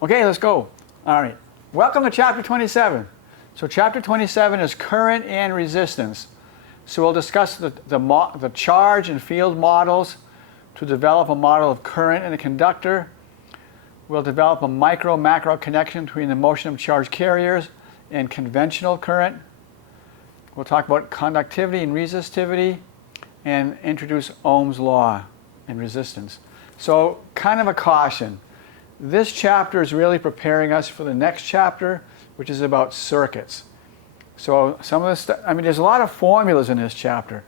Okay, let's go. All right. Welcome to Chapter 27. So Chapter 27 is current and resistance. So we'll discuss the charge and field models to develop a model of current in a conductor. We'll develop a micro-macro connection between the motion of charge carriers and conventional current. We'll talk about conductivity and resistivity and introduce Ohm's law and resistance. So kind of a caution. This chapter is really preparing us for the next chapter, which is about circuits. So some of this, there's a lot of formulas in this chapter,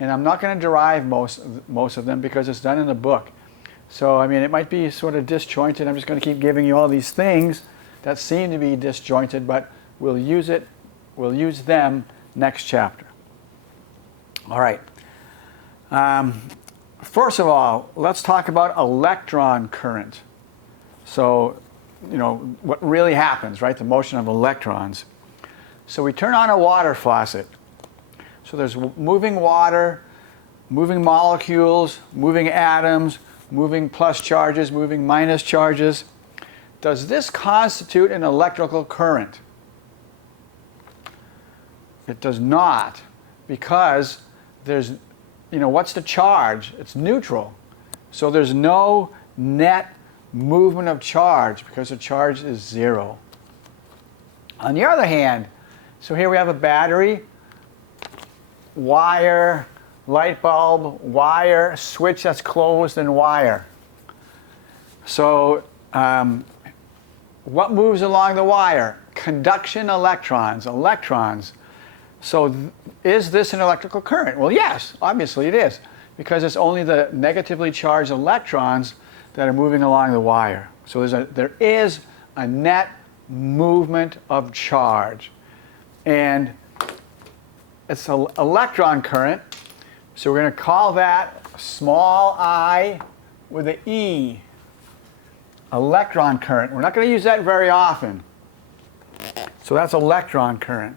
and I'm not going to derive most of them because it's done in the book. So it might be sort of disjointed. I'm just going to keep giving you all these things that seem to be disjointed, but we'll use them next chapter. All right. First of all, let's talk about electron current. So, what really happens, right? The motion of electrons. So we turn on a water faucet. So there's moving water, moving molecules, moving atoms, moving plus charges, moving minus charges. Does this constitute an electrical current? It does not, because there's, what's the charge? It's neutral. So there's no net movement of charge because the charge is zero. On the other hand, so here we have a battery, wire, light bulb, wire, switch that's closed, and wire. So what moves along the wire? Conduction electrons. So is this an electrical current? Well, yes, obviously it is, because it's only the negatively charged electrons that are moving along the wire. So there is a net movement of charge. And it's an electron current. So we're going to call that small I with an E. Electron current. We're not going to use that very often. So that's electron current.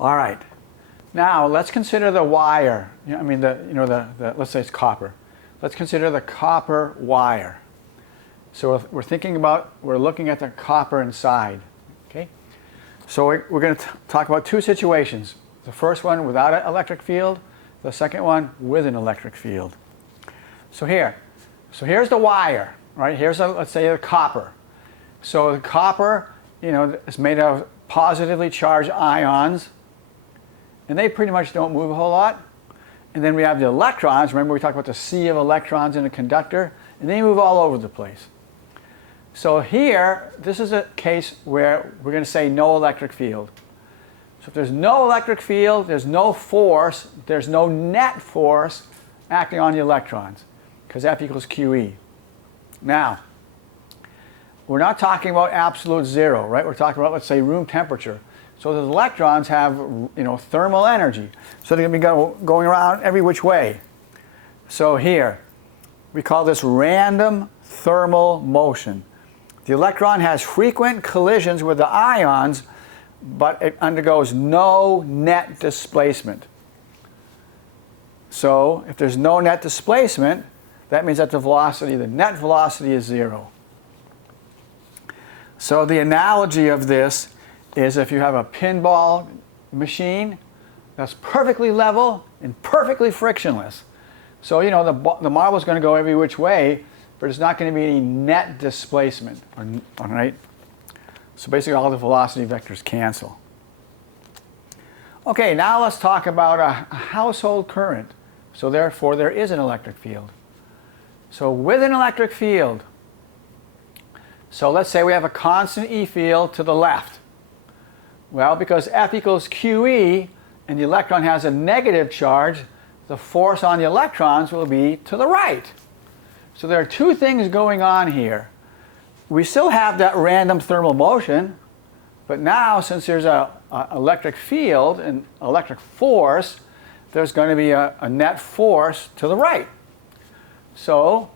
All right. Now let's consider the wire. Let's say it's copper. Let's consider the copper wire. So if we're looking at the copper inside. Okay. So we're going to talk about two situations. The first one without an electric field. The second one with an electric field. So here's the wire. Right. Let's say the copper. So the copper, is made of positively charged ions. And they pretty much don't move a whole lot. And then we have the electrons. Remember we talked about the sea of electrons in a conductor? And they move all over the place. So here, this is a case where we're going to say no electric field. So if there's no electric field, there's no force, there's no net force acting on the electrons, because F equals QE. Now, we're not talking about absolute zero, right? We're talking about, let's say, room temperature. So the electrons have, thermal energy. So they're going to be going around every which way. So here, we call this random thermal motion. The electron has frequent collisions with the ions, but it undergoes no net displacement. So if there's no net displacement, that means that the net velocity is zero. So the analogy of this is if you have a pinball machine that's perfectly level and perfectly frictionless. So, the marble is going to go every which way, but there's not going to be any net displacement. All right? So basically all the velocity vectors cancel. Okay, now let's talk about a household current. So therefore there is an electric field. So with an electric field, so let's say we have a constant E field to the left. Well, because F equals QE and the electron has a negative charge, the force on the electrons will be to the right. So there are two things going on here. We still have that random thermal motion, but now since there's an electric field and electric force, there's going to be a net force to the right. So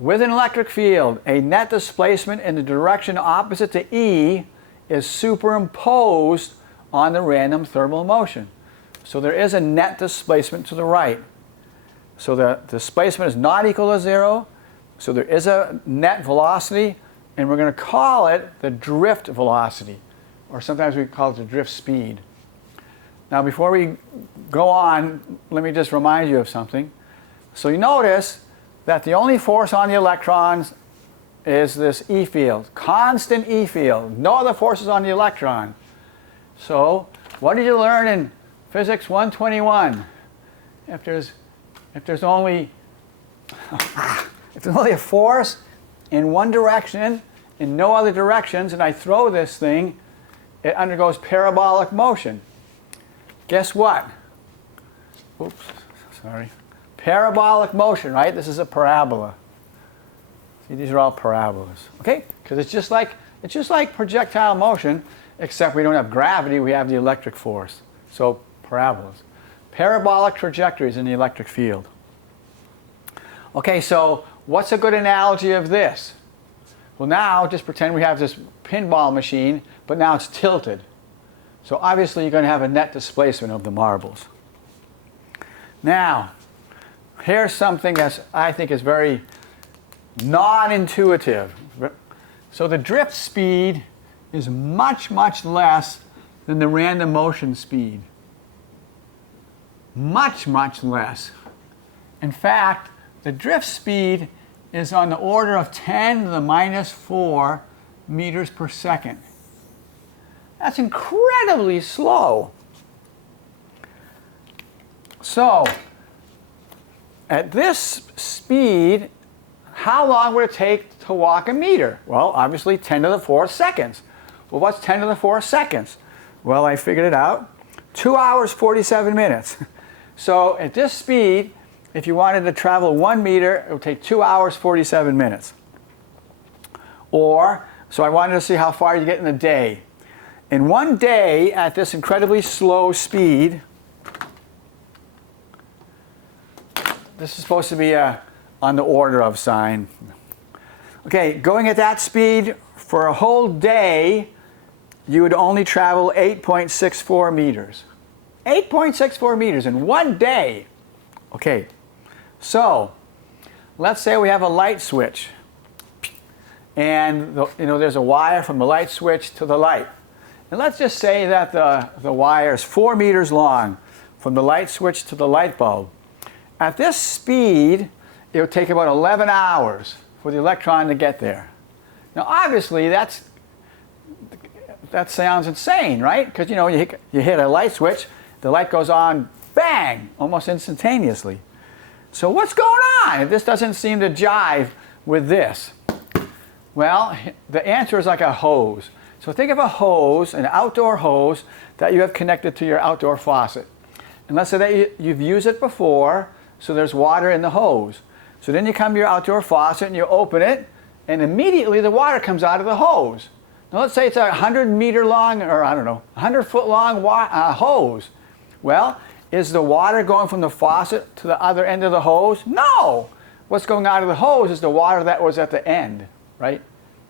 with an electric field, a net displacement in the direction opposite to E is superimposed on the random thermal motion. So there is a net displacement to the right. So the displacement is not equal to 0. So there is a net velocity, and we're going to call it the drift velocity, or sometimes we call it the drift speed. Now before we go on, let me just remind you of something. So you notice that the only force on the electrons is this E field, constant E field, no other forces on the electron. So what did you learn in Physics 121? If there's only a force in one direction, in no other directions, and I throw this thing, it undergoes parabolic motion. Guess what? Oops, sorry. Parabolic motion, right? This is a parabola. See, these are all parabolas, okay? Because it's just like projectile motion, except we don't have gravity, we have the electric force. So parabolas. Parabolic trajectories in the electric field. Okay, so what's a good analogy of this? Well, now just pretend we have this pinball machine, but now it's tilted. So obviously you're going to have a net displacement of the marbles. Now, here's something that I think is very non-intuitive. So the drift speed is much, much less than the random motion speed. Much, much less. In fact, the drift speed is on the order of 10 to the minus 4 meters per second. That's incredibly slow. So, at this speed, how long would it take to walk a meter? Well, obviously 10 to the 4 seconds. Well, what's 10 to the 4 seconds? Well, I figured it out. 2 hours, 47 minutes. So at this speed, if you wanted to travel 1 meter, it would take 2 hours, 47 minutes. Or, so I wanted to see how far you get in a day. In 1 day, at this incredibly slow speed, this is supposed to be on the order of sign. Okay, going at that speed for a whole day, you would only travel 8.64 meters. 8.64 meters in 1 day. Okay, so let's say we have a light switch, and there's a wire from the light switch to the light. And let's just say that the wire is 4 meters long from the light switch to the light bulb. At this speed, it would take about 11 hours for the electron to get there. Now obviously that sounds insane, right? Because you hit a light switch, the light goes on, bang, almost instantaneously. So what's going on? This doesn't seem to jive with this. Well, the answer is like a hose. So think of a hose, an outdoor hose that you have connected to your outdoor faucet. And let's say that you've used it before, so there's water in the hose. So then you come to your outdoor faucet and you open it, and immediately the water comes out of the hose. Now let's say it's a 100-meter long, or 100-foot long hose. Well, is the water going from the faucet to the other end of the hose? No! What's going out of the hose is the water that was at the end, right?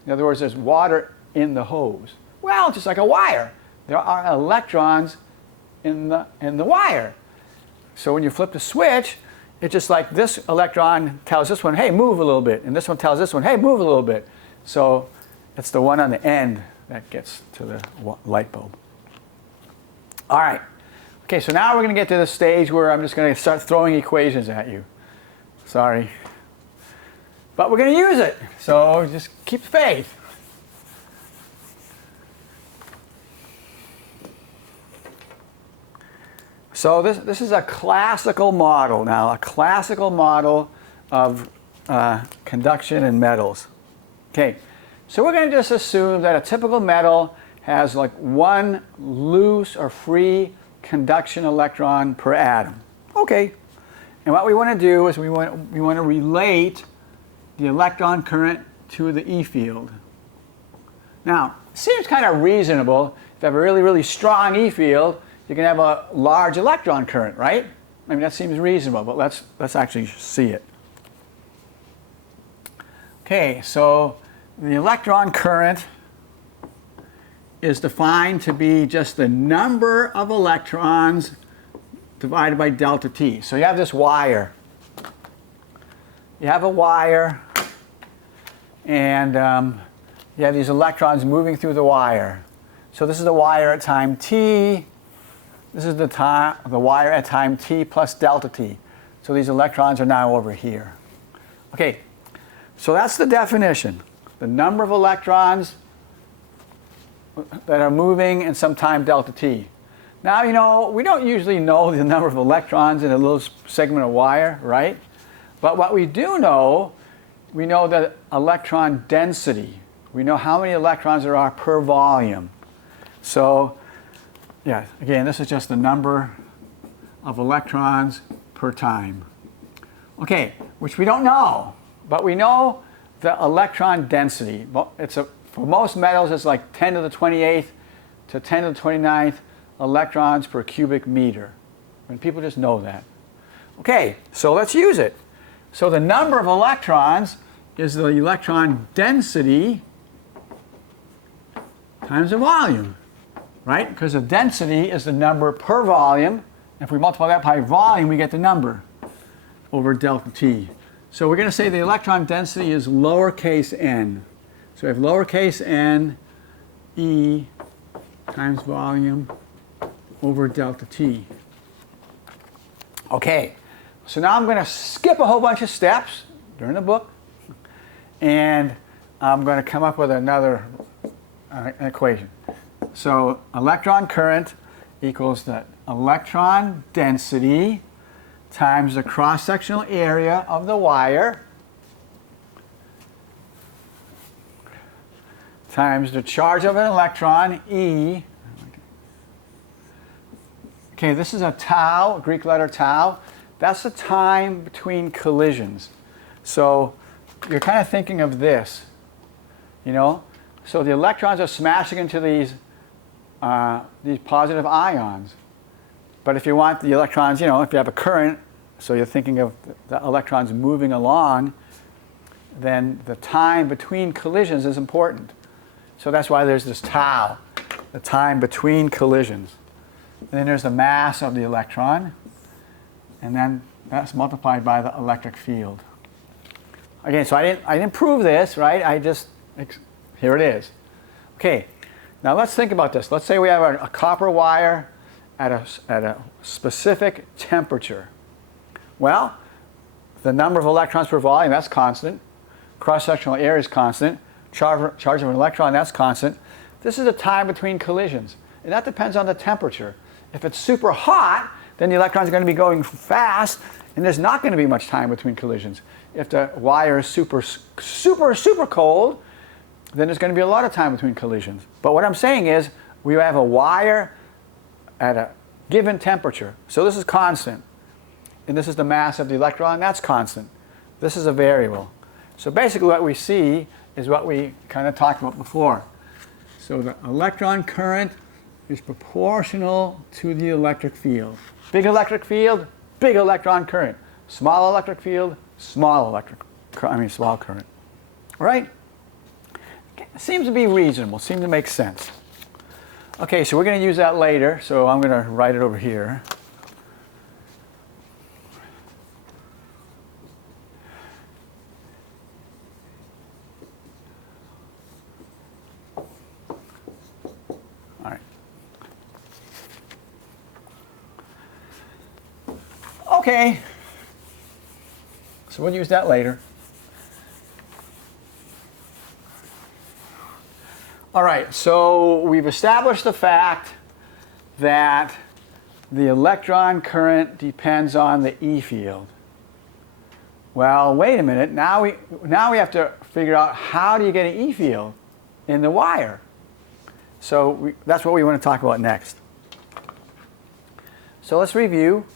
In other words, there's water in the hose. Well, just like a wire. There are electrons in the wire. So when you flip the switch, it's just like this electron tells this one, hey, move a little bit. And this one tells this one, hey, move a little bit. So it's the one on the end that gets to the light bulb. All right. Okay, so now we're going to get to the stage where I'm just going to start throwing equations at you. Sorry. But we're going to use it. So just keep faith. So this is a classical model now, a classical model of conduction in metals. Okay, so we're going to just assume that a typical metal has like 1 loose or free conduction electron per atom. Okay, and what we want to do is we want to relate the electron current to the E field. Now, it seems kind of reasonable if you have a really, really strong E field, you can have a large electron current, right? I mean, that seems reasonable, but let's actually see it. Okay, so the electron current is defined to be just the number of electrons divided by delta T. So you have this wire. You have a wire, and you have these electrons moving through the wire. So this is the wire at time t. This is the wire at time t plus delta t. So these electrons are now over here. Okay, so that's the definition. The number of electrons that are moving in some time delta t. Now, you know, we don't usually know the number of electrons in a little segment of wire, right? But what we do know, we know the electron density. We know how many electrons there are per volume. So, yeah, again, this is just the number of electrons per time. Okay, which we don't know, but we know the electron density. For most metals, it's like 10 to the 28th to 10 to the 29th electrons per cubic meter. And people just know that. Okay, so let's use it. So the number of electrons is the electron density times the volume, right? Because the density is the number per volume. If we multiply that by volume, we get the number over delta T. So we're going to say the electron density is lowercase n. So we have lowercase n E times volume over delta T. Okay, so now I'm going to skip a whole bunch of steps during the book, and I'm going to come up with another equation. So electron current equals the electron density times the cross-sectional area of the wire times the charge of an electron, E. Okay, this is a tau, Greek letter tau. That's the time between collisions. So you're kind of thinking of this, you know? So the electrons are smashing into these positive ions. But if you want the electrons, you know, if you have a current, so you're thinking of the electrons moving along, then the time between collisions is important. So that's why there's this tau, the time between collisions. And then there's the mass of the electron, and then that's multiplied by the electric field. Again, so I didn't prove this, right? Here it is. Okay, now let's think about this. Let's say we have a copper wire at a specific temperature. Well, the number of electrons per volume, that's constant. Cross-sectional area is constant. Charge of an electron, that's constant. This is the time between collisions, and that depends on the temperature. If it's super hot, then the electrons are going to be going fast, and there's not going to be much time between collisions. If the wire is super cold, then there's going to be a lot of time between collisions. But what I'm saying is, we have a wire at a given temperature. So this is constant. And this is the mass of the electron, that's constant. This is a variable. So basically what we see is what we kind of talked about before. So the electron current is proportional to the electric field. Big electric field, big electron current. Small electric field, small current. All right? Seems to be reasonable, seems to make sense. Okay, so we're going to use that later, so I'm going to write it over here. All right. Okay, so we'll use that later. All right, so we've established the fact that the electron current depends on the E field. Well, wait a minute. Now we have to figure out how do you get an E field in the wire. So that's what we want to talk about next. So let's review.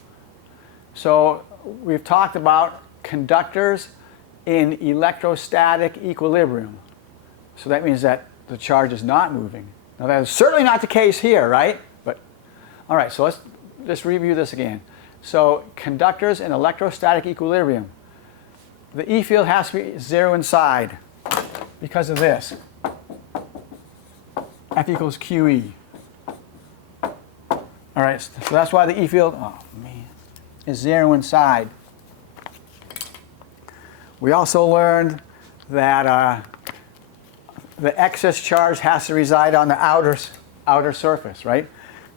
So we've talked about conductors in electrostatic equilibrium. So that means that the charge is not moving. Now that is certainly not the case here, right? But all right, so let's just review this again. So conductors in electrostatic equilibrium. The E field has to be zero inside because of this. F equals QE. All right, so that's why the E field, oh man, is 0 inside. We also learned that the excess charge has to reside on the outer surface, right?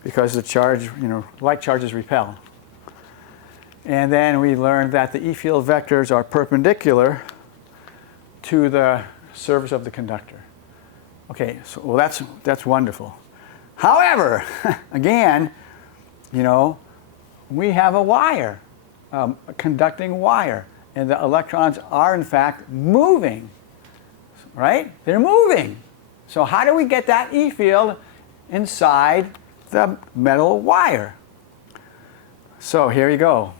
Because the charge, like charges repel. And then we learned that the E field vectors are perpendicular to the surface of the conductor. Okay, so well that's wonderful. However, again, we have a wire, a conducting wire, and the electrons are in fact moving, right? They're moving. So how do we get that E field inside the metal wire? So here you go.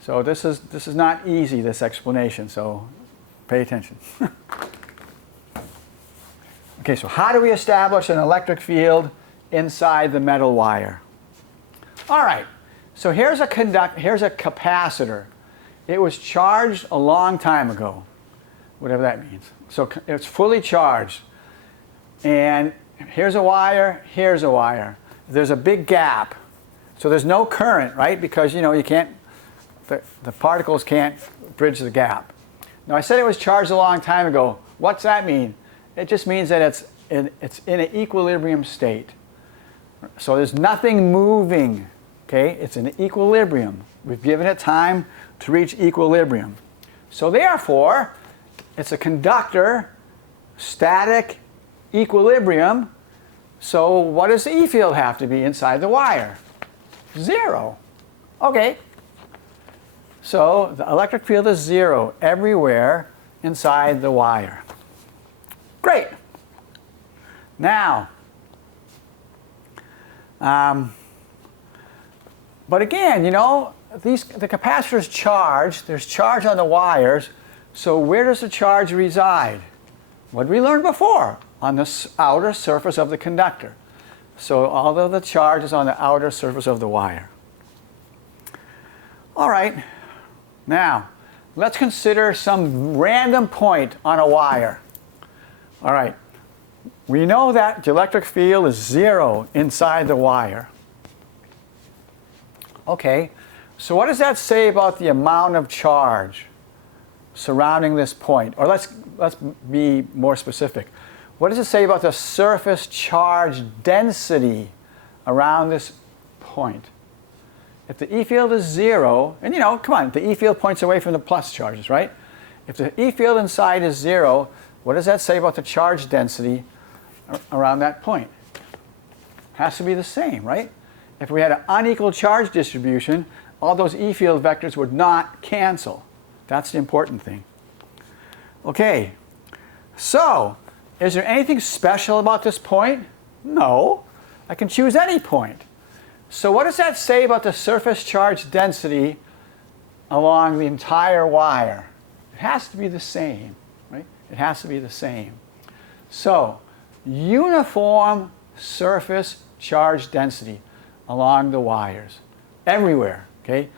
So this is not easy, this explanation, so pay attention. Okay, so how do we establish an electric field inside the metal wire? All right, so here's a capacitor. It was charged a long time ago, whatever that means. So it's fully charged. And here's a wire, here's a wire. There's a big gap. So there's no current, right? Because you can't, the particles can't bridge the gap. Now I said it was charged a long time ago. What's that mean? It just means that it's in an equilibrium state. So there's nothing moving, okay? It's in equilibrium. We've given it time to reach equilibrium. So therefore, it's a conductor, static, equilibrium. So what does the E field have to be inside the wire? 0. Okay. So the electric field is 0 everywhere inside the wire. Great. Now, but again, the capacitor's charged. There's charge on the wires. So where does the charge reside? What did we learn before? On the outer surface of the conductor. So although the charge is on the outer surface of the wire. All right. Now, let's consider some random point on a wire. All right. We know that the electric field is 0 inside the wire. Okay. So what does that say about the amount of charge surrounding this point? Or let's be more specific. What does it say about the surface charge density around this point? If the E field is 0, and come on, the E field points away from the plus charges, right? If the E field inside is 0, what does that say about the charge density around that point? Has to be the same, right? If we had an unequal charge distribution, all those E field vectors would not cancel. That's the important thing. Okay, so is there anything special about this point? No, I can choose any point. So what does that say about the surface charge density along the entire wire? It has to be the same, right? It has to be the same. So uniform surface charge density along the wires, everywhere, okay?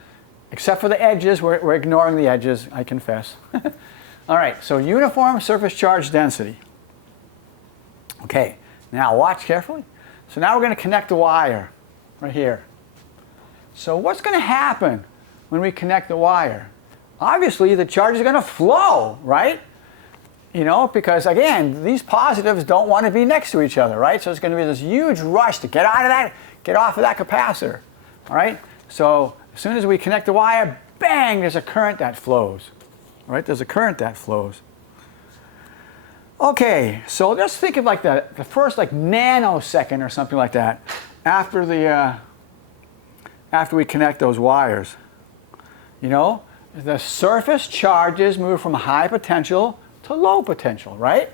Except for the edges, we're ignoring the edges, I confess. All right, so uniform surface charge density. Okay, now watch carefully. So now we're going to connect the wire right here. So what's going to happen when we connect the wire? Obviously, the charge is going to flow, right? Because again, these positives don't want to be next to each other, right? So it's going to be this huge rush to get out of that, get off of that capacitor, all right? So as soon as we connect the wire, bang, there's a current that flows, all right? There's a current that flows. Okay, so just think of like the first nanosecond or something like that after we connect those wires. The surface charges move from high potential to low potential, right?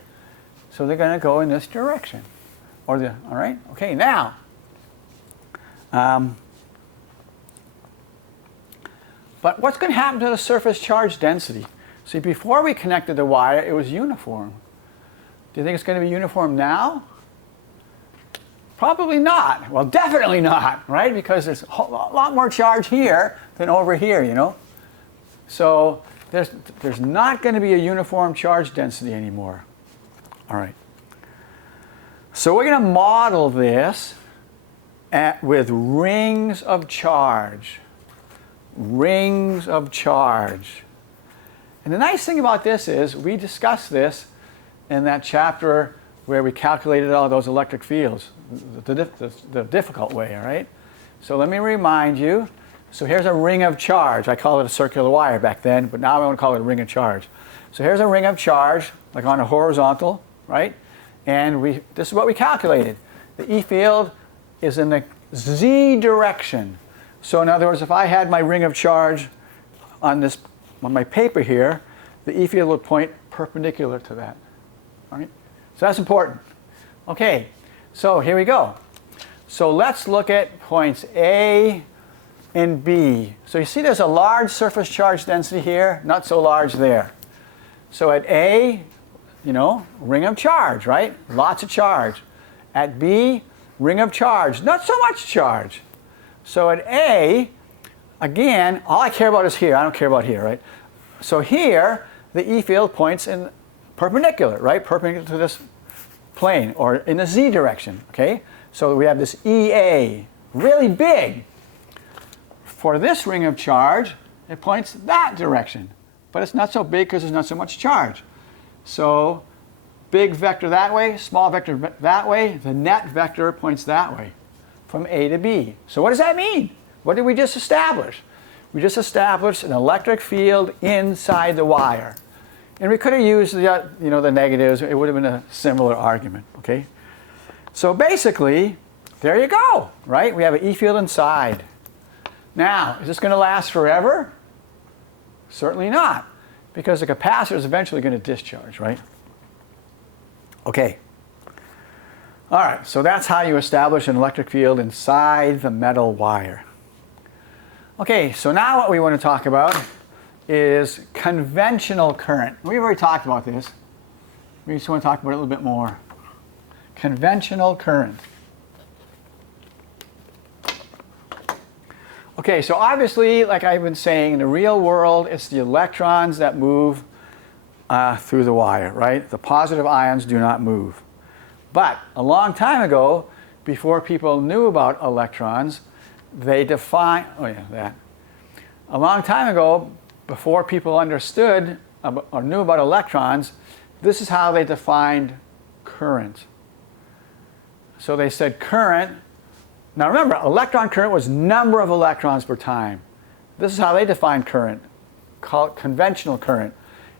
So they're going to go in this direction. All right? Okay, now, but what's going to happen to the surface charge density? See, before we connected the wire, it was uniform. Do you think it's going to be uniform now? Probably not. Well, definitely not, right? Because there's a lot more charge here than over here, So there's not going to be a uniform charge density anymore. All right. So we're going to model this with rings of charge. Rings of charge. And the nice thing about this is we discussed this in that chapter where we calculated all those electric fields, the difficult way, all right? So let me remind you. So here's a ring of charge. I called it a circular wire back then, but now I want to call it a ring of charge. So here's a ring of charge, like on a horizontal, right? And this is what we calculated. The E field is in the Z direction. So in other words, if I had my ring of charge on my paper here, the E field would point perpendicular to that. All right? So that's important. Okay, so here we go. So let's look at points A and B. So you see there's a large surface charge density here, not so large there. So at A, ring of charge, right? Lots of charge. At B, ring of charge, not so much charge. So at A, again, all I care about is here. I don't care about here, right? So here, the E field points in perpendicular, right? Perpendicular to this plane, or in the Z direction, okay? So we have this EA, really big. For this ring of charge, it points that direction. But it's not so big because there's not so much charge. So big vector that way, small vector that way, the net vector points that way from A to B. So what does that mean? What did we just establish? We just established an electric field inside the wire. And we could have used the negatives. It would have been a similar argument, okay? So basically, there you go, right? We have an E field inside. Now, is this going to last forever? Certainly not, because the capacitor is eventually going to discharge, right? Okay. All right, so that's how you establish an electric field inside the metal wire. Okay, so now what we want to talk about is conventional current. We've already talked about this. We just want to talk about it a little bit more. Conventional current. Okay, so obviously, like I've been saying, in the real world, it's the electrons that move through the wire, right? The positive ions do not move. But a long time ago, before people knew about electrons, they defined, a long time ago, before people understood or knew about electrons, this is how they defined current. So they said current. Now remember, electron current was number of electrons per time. This is how they define current, call it conventional current.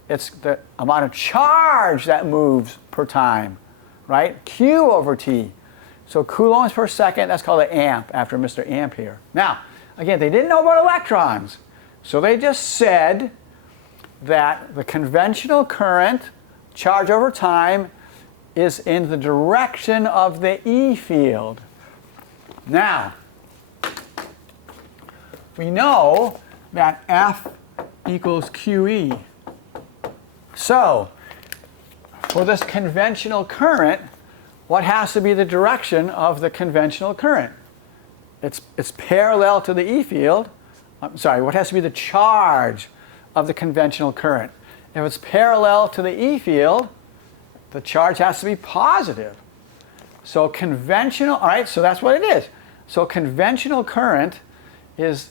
It's the amount of charge that moves per time, right? Q over T. So coulombs per second, that's called an amp, after Mr. Ampere. Now, again, they didn't know about electrons. So they just said that the conventional current, charge over time, is in the direction of the E field. Now, we know that F equals QE. So, for this conventional current, what has to be the direction of the conventional current? It's parallel to the E field. What has to be the charge of the conventional current? If it's parallel to the E field, the charge has to be positive. So conventional, all right, so that's what it is. So conventional current is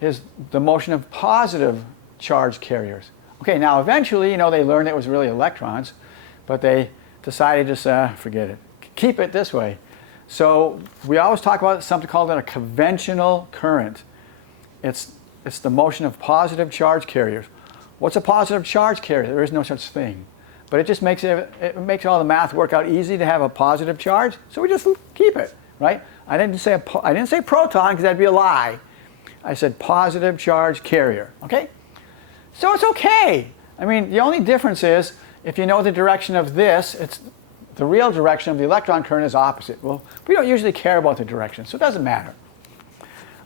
the motion of positive charge carriers. Okay, now eventually, they learned it was really electrons, but they decided to just forget it. Keep it this way. So we always talk about something called a conventional current. It's the motion of positive charge carriers. What's a positive charge carrier? There is no such thing. But it just makes it makes all the math work out easy to have a positive charge, so we just keep it, right? I didn't say proton because that'd be a lie. I said positive charge carrier, okay? So it's okay. I mean, the only difference is if you know the direction of this, the real direction of the electron current is opposite. Well, we don't usually care about the direction, so it doesn't matter.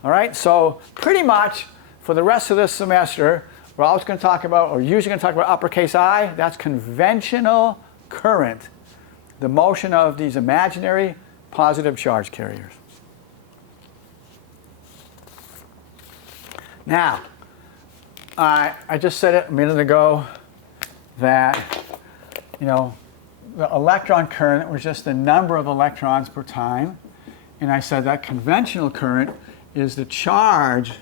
All right, so pretty much for the rest of this semester, we're always going to talk about, or usually going to talk about uppercase I. That's conventional current, the motion of these imaginary positive charge carriers. Now, I just said it a minute ago that, the electron current was just the number of electrons per time. And I said that conventional current is the charge,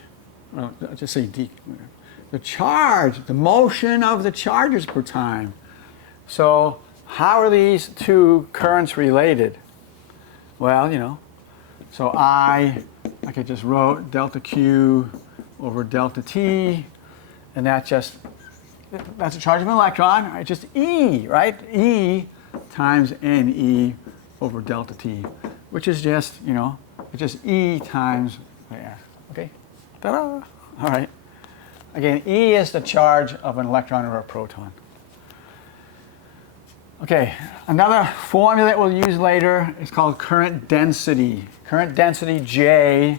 well, I'll just say D, the charge, the motion of the charges per time. So how are these two currents related? Well, you know, so I, like I just wrote, delta Q over delta T, and that's the charge of an electron, right? Just E, right? E times NE over delta T, which is just, you know, it's just E times there. Okay? Ta-da! All right. Again, E is the charge of an electron or a proton. Okay, another formula that we'll use later is called current density. Current density J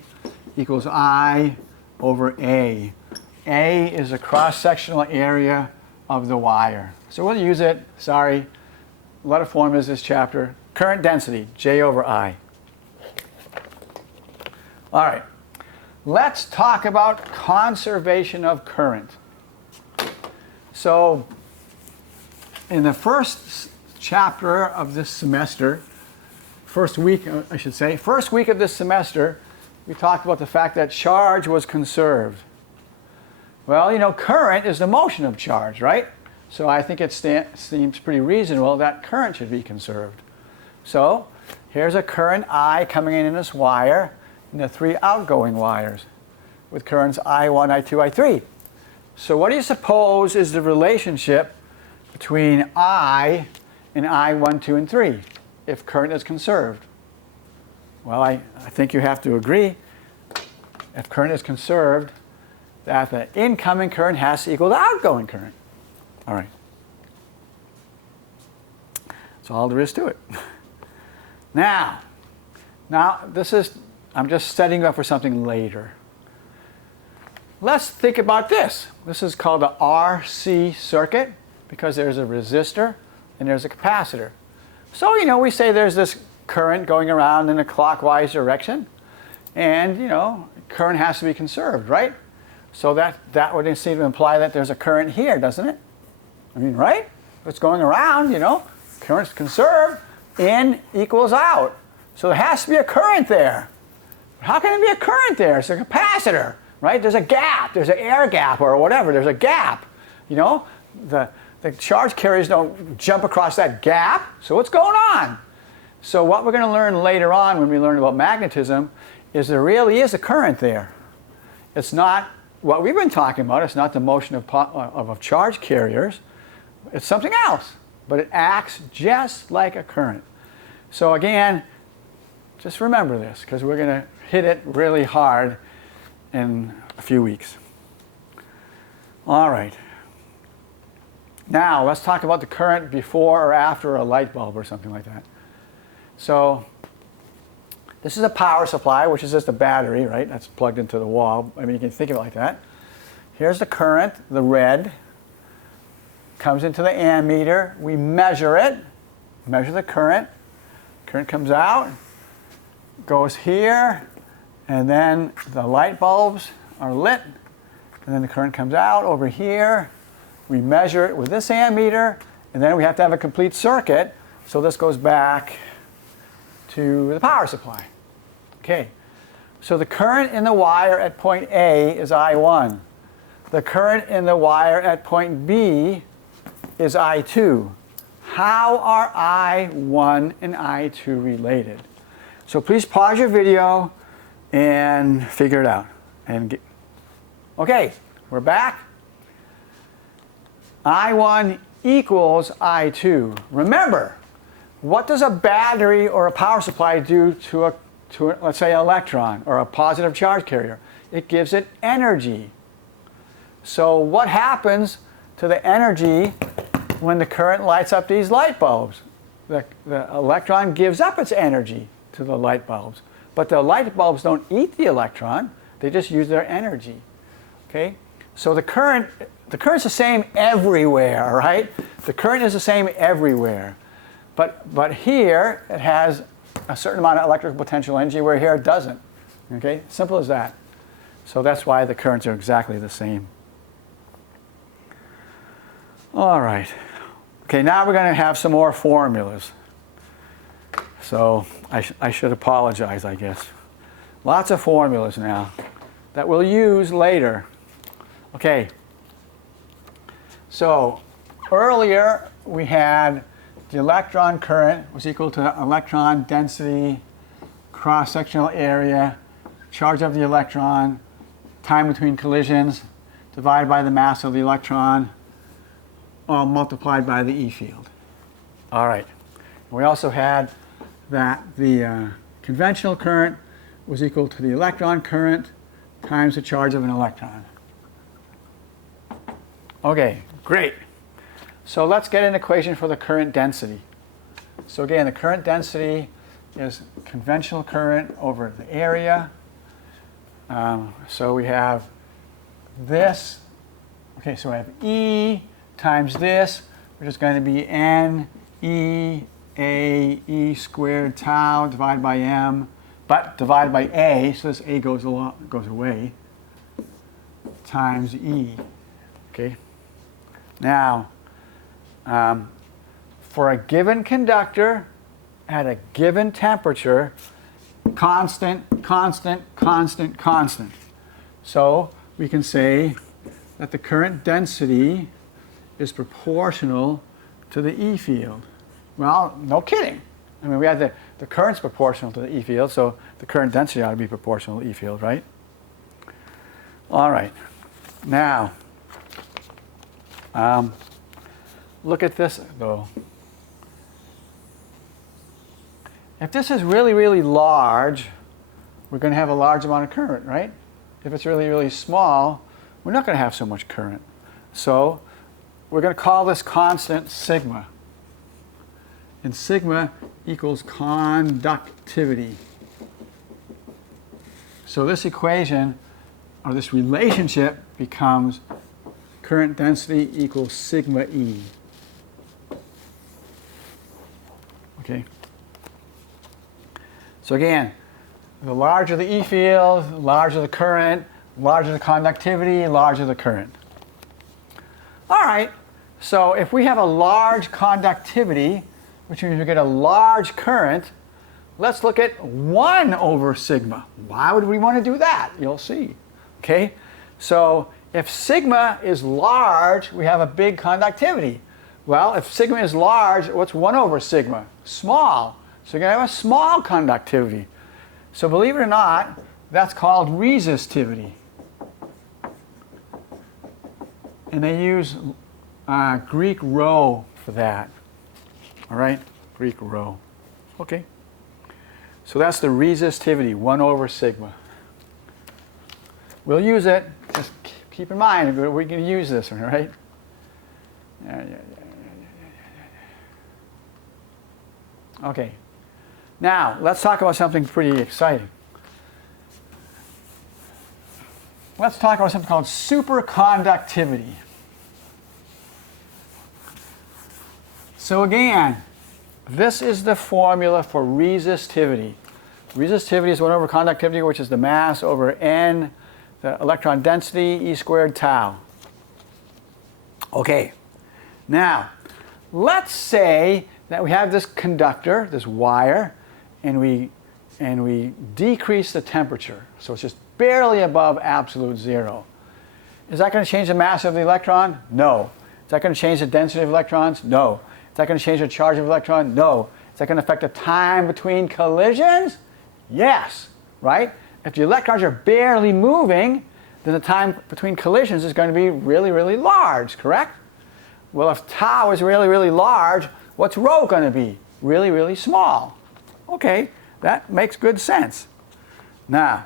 equals I over A. A is the cross-sectional area of the wire. So we'll use it, sorry, a lot of formulas this chapter. Current density, J over I. All right, let's talk about conservation of current. So in the first chapter of this semester, first week of this semester, we talked about the fact that charge was conserved. Well, you know, current is the motion of charge, right? So I think it seems pretty reasonable that current should be conserved. So here's a current I coming in this wire and the three outgoing wires with currents I1, I2, I3. So what do you suppose is the relationship between I and I1, 2, and 3 if current is conserved? Well, I think you have to agree, if current is conserved, that the incoming current has to equal the outgoing current. All right. That's all there is to it. Now this is, I'm just setting up for something later. Let's think about this. This is called the RC circuit because there's a resistor and there's a capacitor. So, you know, we say there's this current going around in a clockwise direction, and, you know, current has to be conserved, right? So that would seem to imply that there's a current here, doesn't it? I mean, right? If it's going around, you know, current's conserved, in equals out. So there has to be a current there. How can there be a current there? It's a capacitor, right? There's a gap, there's an air gap or whatever, there's a gap. You know, the charge carriers don't jump across that gap, so what's going on? So what we're going to learn later on when we learn about magnetism is there really is a current there. It's not what we've been talking about, it's not the motion of charge carriers, it's something else, but it acts just like a current. So again, just remember this because we're going to hit it really hard in a few weeks. All right. Now, let's talk about the current before or after a light bulb or something like that. So, this is a power supply, which is just a battery, right? That's plugged into the wall. I mean, you can think of it like that. Here's the current, the red, comes into the ammeter. We measure it, measure the current. Current comes out, goes here, and then the light bulbs are lit, and then the current comes out over here. We measure it with this ammeter, and then we have to have a complete circuit, so this goes back to the power supply. Okay, so the current in the wire at point A is I1. The current in the wire at point B is I2. How are I1 and I2 related? So please pause your video and figure it out. Okay, we're back. I1 equals I2. Remember, what does a battery or a power supply do to let's say, an electron or a positive charge carrier? It gives it energy. So what happens to the energy when the current lights up these light bulbs? The electron gives up its energy to the light bulbs. But the light bulbs don't eat the electron. They just use their energy. Okay? So the current's the same everywhere, right? The current is the same everywhere. But here it has a certain amount of electrical potential energy where here it doesn't. Okay? Simple as that. So that's why the currents are exactly the same. All right. Okay, now we're going to have some more formulas. So I should apologize, I guess. Lots of formulas now that we'll use later. Okay. So earlier we had the electron current was equal to electron density, cross-sectional area, charge of the electron, time between collisions, divided by the mass of the electron, all multiplied by the E field. All right. We also had that the conventional current was equal to the electron current times the charge of an electron. Okay, great. So let's get an equation for the current density. So again, the current density is conventional current over the area. So we have this. Okay, so we have E times this, which is going to be N E A E squared tau divided by M, but divided by A, so this A goes away, times E. Okay. Now, for a given conductor at a given temperature, constant, constant, constant, constant. So we can say that the current density is proportional to the E field. Well, no kidding. I mean, we had the current's proportional to the E field, so the current density ought to be proportional to the E field, right? All right. Now, look at this, though. If this is really, really large, we're going to have a large amount of current, right? If it's really, really small, we're not going to have so much current. So we're going to call this constant sigma. And sigma equals conductivity. So this equation, or this relationship, becomes current density equals sigma E. Okay. So again, the larger the E field, the larger the current, larger the conductivity, larger the current. All right, so if we have a large conductivity, which means we get a large current, let's look at 1 over sigma. Why would we want to do that? You'll see. Okay, so if sigma is large, we have a big conductivity. Well, if sigma is large, what's 1 over sigma? Small. So you're going to have a small conductivity. So believe it or not, that's called resistivity. And they use Greek rho for that. All right? Greek rho. Okay. So that's the resistivity, 1 over sigma. We'll use it. Just keep in mind, we're going to use this one, right? Okay. Now, let's talk about something pretty exciting. Let's talk about something called superconductivity. So again, this is the formula for resistivity. Resistivity is 1 over conductivity, which is the mass over N, the electron density, E squared tau. Okay. Now, let's say that we have this conductor, this wire, and we decrease the temperature. So it's just barely above absolute zero. Is that going to change the mass of the electron? No. Is that going to change the density of electrons? No. Is that going to change the charge of the electron? No. Is that going to affect the time between collisions? Yes. Right? If the electrons are barely moving, then the time between collisions is going to be really, really large, correct? Well, if tau is really, really large, what's rho going to be? Really, really small. Okay, that makes good sense. Now,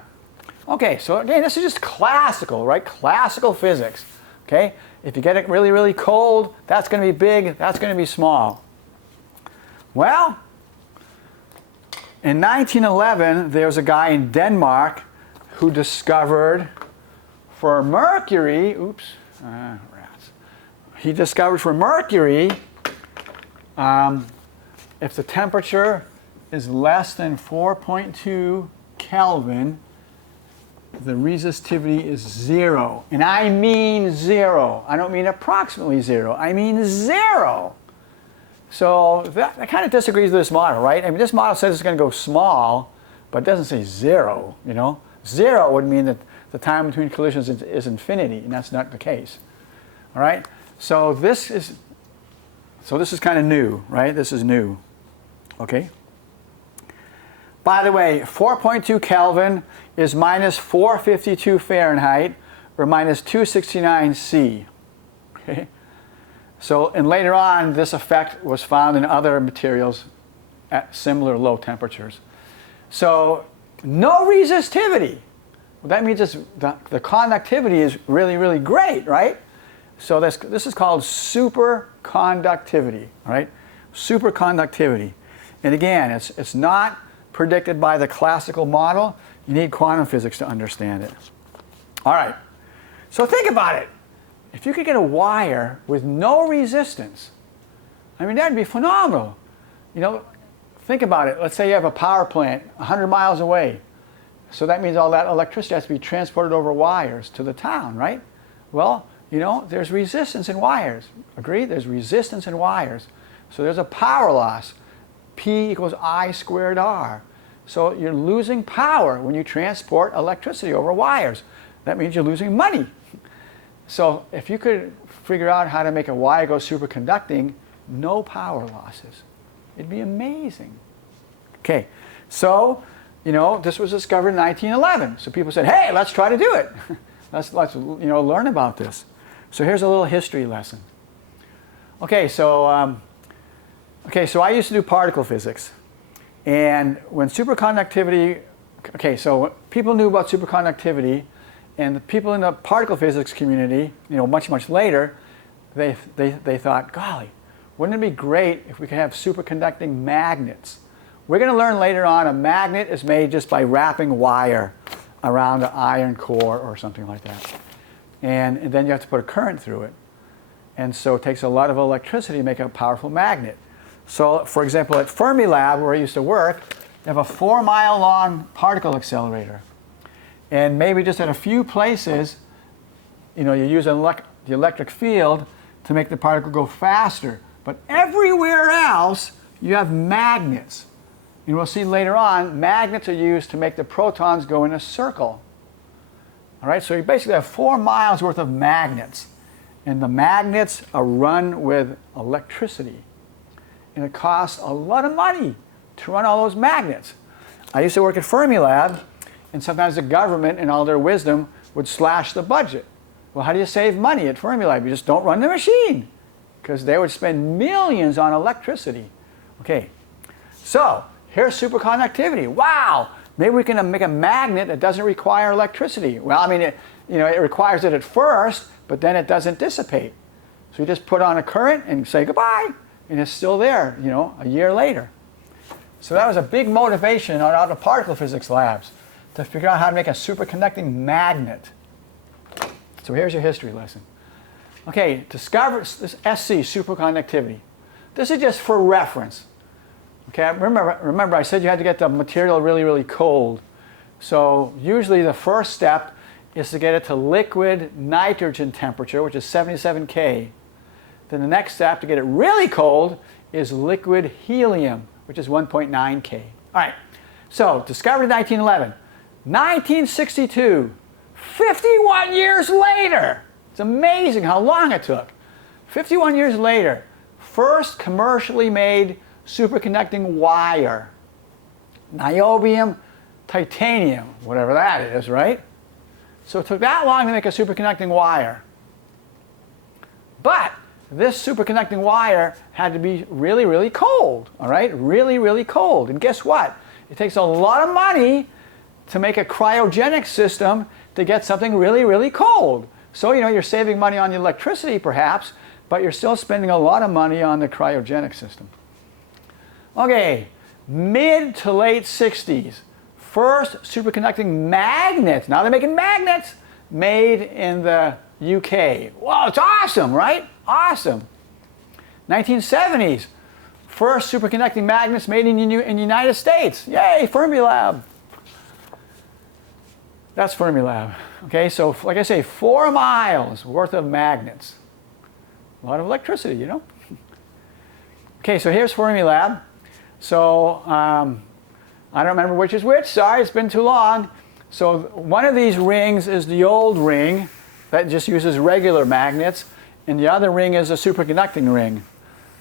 okay, so again, this is just classical, right? Classical physics. Okay, if you get it really, really cold, that's going to be big, that's going to be small. Well, in 1911, there was a guy in Denmark who discovered for mercury, he discovered for mercury, if the temperature is less than 4.2 Kelvin, the resistivity is 0. And I mean 0. I don't mean approximately 0. I mean 0. So that kind of disagrees with this model, right? I mean, this model says it's going to go small, but it doesn't say zero, you know? Zero would mean that the time between collisions is infinity, and that's not the case. All right? So this is kind of new, right? This is new. Okay? By the way, 4.2 Kelvin is minus 452 Fahrenheit, or minus 269 C. Okay? So, and later on, this effect was found in other materials at similar low temperatures. So, no resistivity. Well, that means the conductivity is really, really great, right? So this is called superconductivity, right? Superconductivity. And again, it's not predicted by the classical model. You need quantum physics to understand it. All right. So think about it. If you could get a wire with no resistance, I mean, that'd be phenomenal. You know, think about it. Let's say you have a power plant 100 miles away. So that means all that electricity has to be transported over wires to the town, right? Well, you know, there's resistance in wires. Agree? There's resistance in wires. So there's a power loss. P equals I squared R. So you're losing power when you transport electricity over wires. That means you're losing money. So if you could figure out how to make a wire go superconducting, no power losses, it'd be amazing. Okay, so, you know, this was discovered in 1911. So people said, hey, let's try to do it. let's you know, learn about this. So here's a little history lesson. Okay, so I used to do particle physics. And when superconductivity, okay, so people knew about superconductivity, and the people in the particle physics community, you know, much, much later, they thought, golly, wouldn't it be great if we could have superconducting magnets? We're going to learn later on a magnet is made just by wrapping wire around an iron core or something like that. And then you have to put a current through it. And so it takes a lot of electricity to make a powerful magnet. So, for example, at Fermilab, where I used to work, they have a 4-mile-long particle accelerator. And maybe just at a few places, you know, you use the electric field to make the particle go faster. But everywhere else, you have magnets. And we'll see later on, magnets are used to make the protons go in a circle. All right, so you basically have 4 miles worth of magnets. And the magnets are run with electricity. And it costs a lot of money to run all those magnets. I used to work at Fermilab, and sometimes the government, in all their wisdom, would slash the budget. Well, how do you save money at Fermilab? You just don't run the machine, because they would spend millions on electricity. Okay, so here's superconductivity. Wow, maybe we can make a magnet that doesn't require electricity. Well, I mean, it requires it at first, but then it doesn't dissipate. So you just put on a current and say goodbye, and it's still there, you know, a year later. So that was a big motivation out of the particle physics labs to figure out how to make a superconducting magnet. So here's your history lesson. Okay, discover this SC, superconductivity. This is just for reference. Okay, remember I said you had to get the material really, really cold. So usually the first step is to get it to liquid nitrogen temperature, which is 77 K. Then the next step to get it really cold is liquid helium, which is 1.9 K. All right, so discovered in 1911. 1962, 51 years later. It's amazing how long it took. 51 years later, first commercially made superconducting wire. Niobium, titanium, whatever that is, right? So it took that long to make a superconducting wire. But this superconducting wire had to be really, really cold, all right? Really, really cold. And guess what? It takes a lot of money to make a cryogenic system to get something really, really cold. So, you know, you're saving money on the electricity perhaps, but you're still spending a lot of money on the cryogenic system. Okay, mid to late 60s, first superconducting magnets. Now they're making magnets made in the UK. Wow, it's awesome, right? Awesome. 1970s, first superconducting magnets made in the United States. Yay, Fermilab. That's Fermilab. Okay, so like I say, 4 miles worth of magnets. A lot of electricity, you know. Okay, so here's Fermilab. So I don't remember which is which. Sorry, it's been too long. So one of these rings is the old ring that just uses regular magnets, and the other ring is a superconducting ring.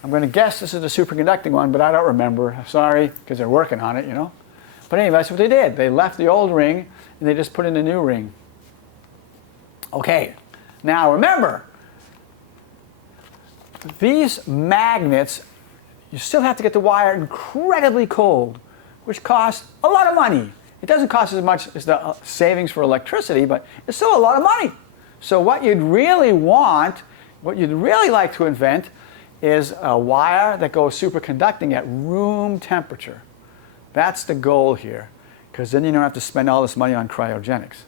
I'm going to guess this is the superconducting one, but I don't remember. Sorry, because they're working on it, you know. But anyway, that's what they did. They left the old ring, and they just put in the new ring. Okay, now remember, these magnets, you still have to get the wire incredibly cold, which costs a lot of money. It doesn't cost as much as the savings for electricity, but it's still a lot of money. So what you'd really want, what you'd really like to invent, is a wire that goes superconducting at room temperature. That's the goal here, because then you don't have to spend all this money on cryogenics.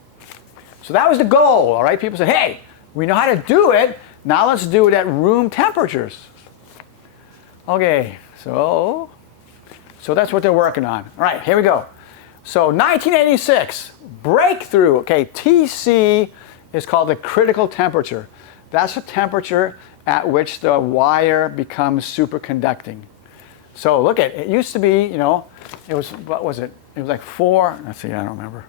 So that was the goal, all right? People said, hey, we know how to do it, now let's do it at room temperatures. Okay, so that's what they're working on. All right, here we go. So 1986, breakthrough. Okay, TC is called the critical temperature. That's the temperature at which the wire becomes superconducting. So look at it. It used to be, you know, it was, what was it? It was like 4, let's see, I don't remember.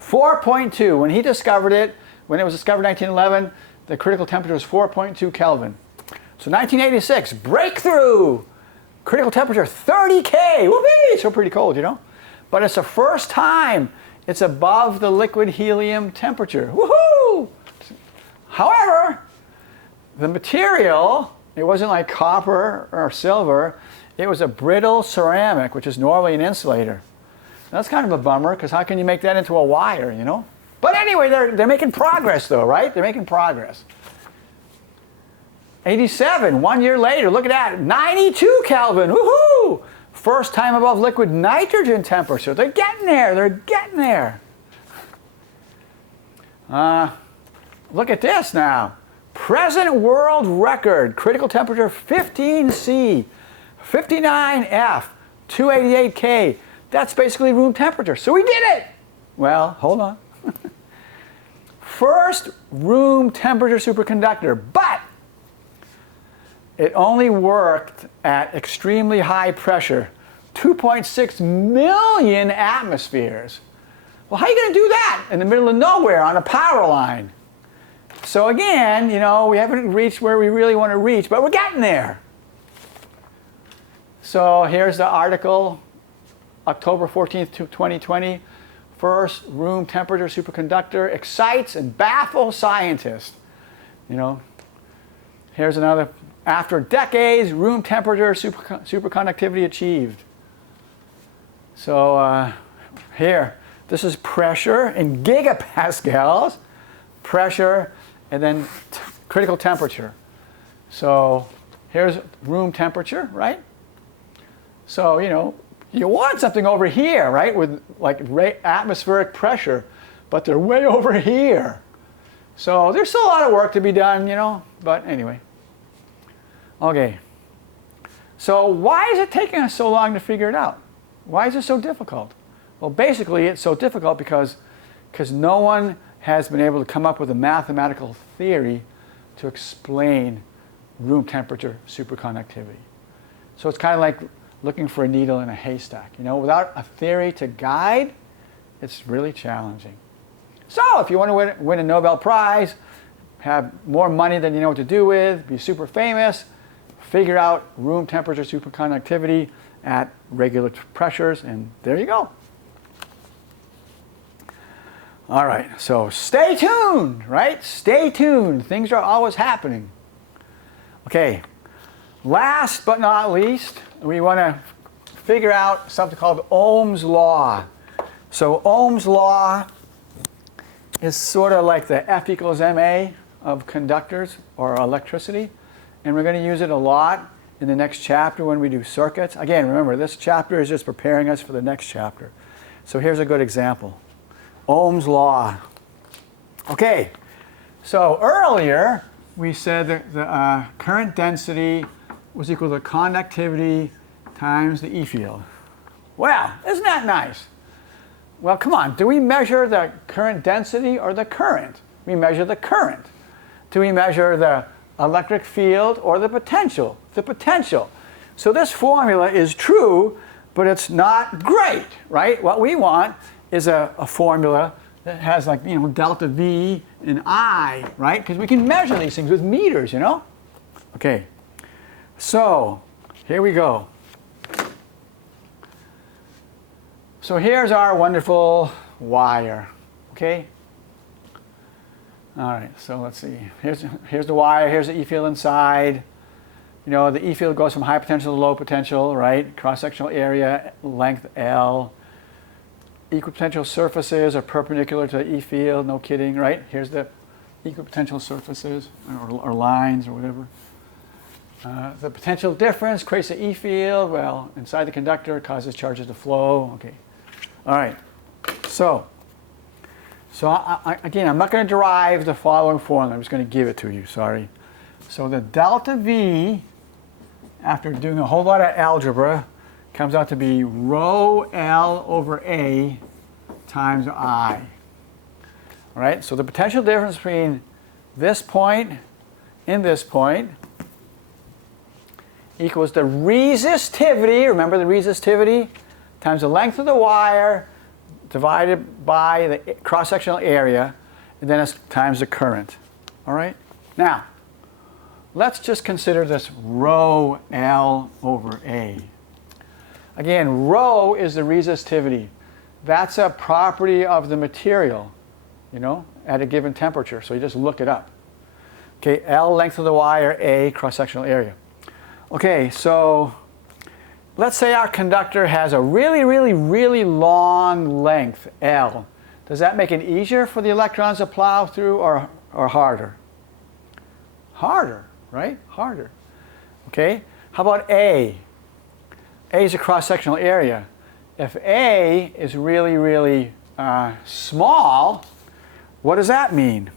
4.2. When he discovered it, when it was discovered in 1911, the critical temperature was 4.2 Kelvin. So 1986, breakthrough. Critical temperature 30K. Whoopee! It's still pretty cold, you know. But it's the first time it's above the liquid helium temperature. Woohoo! However, the material, it wasn't like copper or silver. It was a brittle ceramic, which is normally an insulator. That's kind of a bummer, because how can you make that into a wire, you know? But anyway, they're making progress, though, right? They're making progress. 87, 1 year later, look at that, 92 Kelvin, woohoo! First time above liquid nitrogen temperature. They're getting there, they're getting there. Look at this now. Present world record, critical temperature 15C, 59F, 288K. That's basically room temperature. So we did it! Well, hold on. First room temperature superconductor, but it only worked at extremely high pressure, 2.6 million atmospheres. Well, how are you going to do that in the middle of nowhere on a power line? So again, you know, we haven't reached where we really want to reach, but we're getting there. So here's the article, October 14th, 2020. First room temperature superconductor excites and baffles scientists. You know, here's another. After decades, room temperature superconductivity achieved. So here, this is pressure in gigapascals, pressure, and then critical temperature. So here's room temperature, right? So, you know, you want something over here, right, with like atmospheric pressure, but they're way over here. So there's still a lot of work to be done, you know, but anyway. Okay, so why is it taking us so long to figure it out? Why is it so difficult? Well, basically it's so difficult because no one has been able to come up with a mathematical theory to explain room temperature superconductivity. So it's kind of like looking for a needle in a haystack. You know, without a theory to guide, it's really challenging. So if you want to win a Nobel Prize, have more money than you know what to do with, be super famous, figure out room temperature superconductivity at regular pressures, and there you go. All right, so stay tuned, right? Stay tuned. Things are always happening. Okay, last but not least, we want to figure out something called Ohm's law. So Ohm's law is sort of like the F equals ma of conductors or electricity. And we're going to use it a lot in the next chapter when we do circuits. Again, remember, this chapter is just preparing us for the next chapter. So here's a good example. Ohm's law. Okay, so earlier we said that the current density was equal to conductivity times the E field. Well, isn't that nice? Well, come on, do we measure the current density or the current? We measure the current. Do we measure the electric field or the potential? The potential. So this formula is true, but it's not great, right? What we want is a formula that has like, delta V and I, right? Because we can measure these things with meters, Okay, so here we go. So here's our wonderful wire, okay? All right, so let's see. Here's the wire, here's the E field inside. The E field goes from high potential to low potential, right? Cross-sectional area, length L. Equipotential surfaces are perpendicular to the E field, no kidding, right? Here's the equipotential surfaces, or lines, or whatever. The potential difference creates the E field. Well, inside the conductor, it causes charges to flow. Okay. All right. So again, I'm not going to derive the following formula. I'm just going to give it to you. Sorry. So the delta V, after doing a whole lot of algebra, comes out to be rho L over A times I. All right. So the potential difference between this point and this point equals the resistivity, remember the resistivity, times the length of the wire divided by the cross-sectional area, and then it's times the current. All right? Now, let's just consider this rho L over A. Again, rho is the resistivity. That's a property of the material, at a given temperature. So you just look it up. Okay, L, length of the wire, A, cross-sectional area. Okay, so let's say our conductor has a really, really, really long length, L. Does that make it easier for the electrons to plow through or harder? Harder, right? Harder. Okay, how about A? A is a cross-sectional area. If A is really, really small, what does that mean?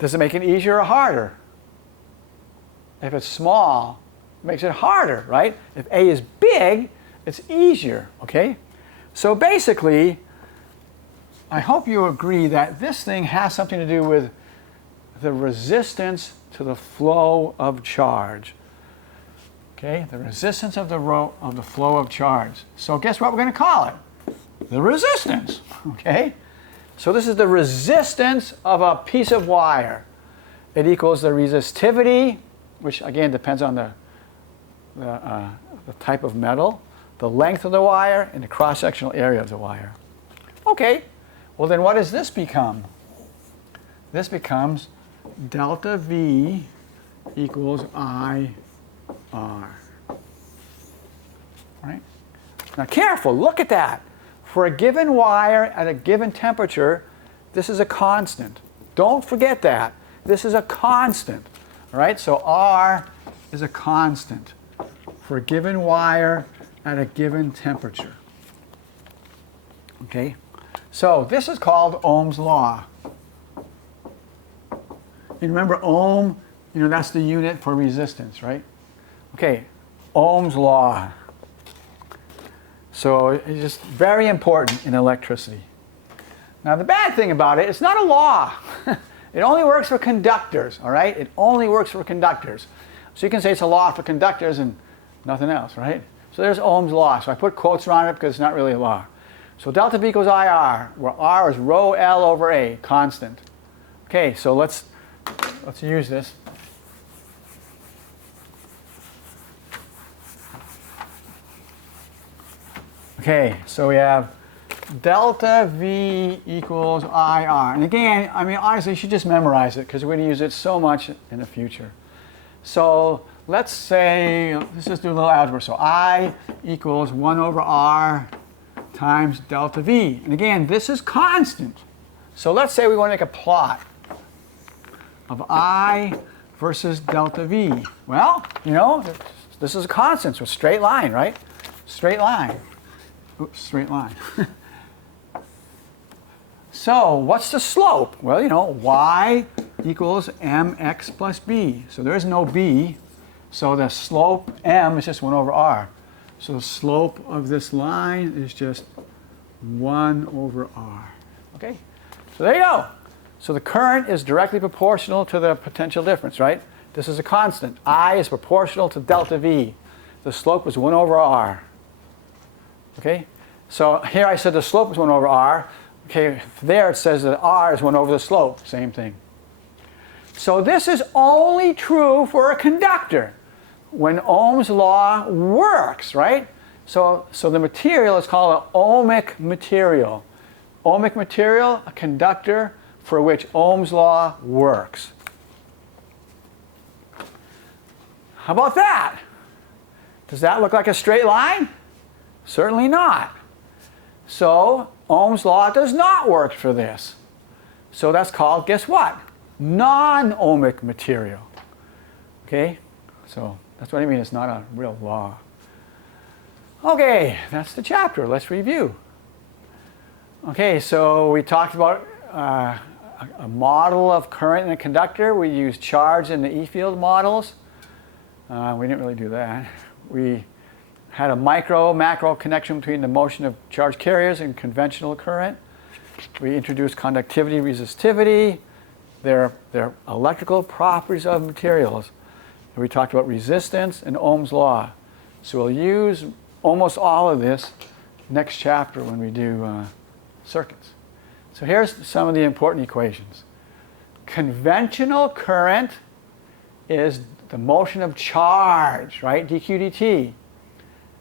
Does it make it easier or harder? If it's small, it makes it harder, right? If A is big, it's easier, okay? So basically, I hope you agree that this thing has something to do with the resistance to the flow of charge. Okay, the resistance of the flow of charge. So guess what we're going to call it? The resistance, okay? So this is the resistance of a piece of wire. It equals the resistivity, which again depends on the type of metal, the length of the wire, and the cross-sectional area of the wire. Okay, well then what does this become? This becomes delta V equals I R. Right? Now careful, look at that. For a given wire at a given temperature, this is a constant. Don't forget that. This is a constant. All right, so R is a constant for a given wire at a given temperature. Okay, so this is called Ohm's law. You remember Ohm, that's the unit for resistance, right? Okay, Ohm's law. So it's just very important in electricity. Now the bad thing about it, it's not a law. It only works for conductors, all right? It only works for conductors. So you can say it's a law for conductors and nothing else, right? So there's Ohm's law. So I put quotes around it because it's not really a law. So delta V equals IR, where R is rho L over A, constant. Okay, so let's use this. Okay, so we have delta V equals IR. And again, honestly, you should just memorize it because we're going to use it so much in the future. So let's say, let's just do a little algebra. So I equals 1 over R times delta V. And again, this is constant. So let's say we want to make a plot of I versus delta V. Well, this is a constant, so a straight line, right? Straight line. Oops, straight line. So what's the slope? Well, y equals mx plus b. So there is no b. So the slope m is just 1 over r. So the slope of this line is just 1 over r. Okay? So there you go. So the current is directly proportional to the potential difference, right? This is a constant. I is proportional to delta V. The slope is 1 over r. Okay? So here I said the slope is 1 over r. Okay, there it says that r is 1 over the slope. Same thing. So this is only true for a conductor when Ohm's law works, right? So the material is called an ohmic material. Ohmic material, a conductor for which Ohm's law works. How about that? Does that look like a straight line? Certainly not. So Ohm's law does not work for this. So that's called, guess what? Non-ohmic material. Okay? So that's what I mean, it's not a real law. Okay, that's the chapter. Let's review. Okay, so we talked about a model of current in a conductor. We used charge in the E-field models. We didn't really do that. We had a micro-macro connection between the motion of charge carriers and conventional current. We introduced conductivity, resistivity, their electrical properties of materials. And we talked about resistance and Ohm's law. So we'll use almost all of this next chapter when we do circuits. So here's some of the important equations. Conventional current is the motion of charge, right? dq dt.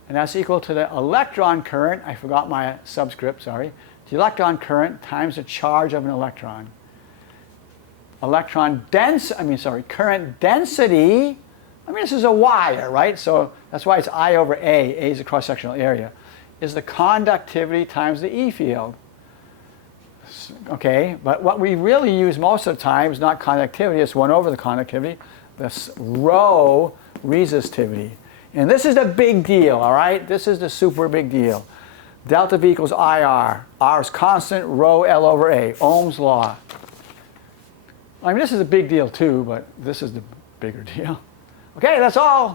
And that's equal to the electron current, I forgot my subscript, sorry. The electron current times the charge of an electron. Current density, this is a wire, right? So that's why it's I over A. A is the cross-sectional area. Is the conductivity times the E field. Okay, but what we really use most of the time is not conductivity, it's 1 over the conductivity. This rho resistivity. And this is the big deal, all right? This is the super big deal. Delta V equals IR. R is constant, rho L over A. Ohm's law. This is a big deal too, but this is the bigger deal. Okay, that's all.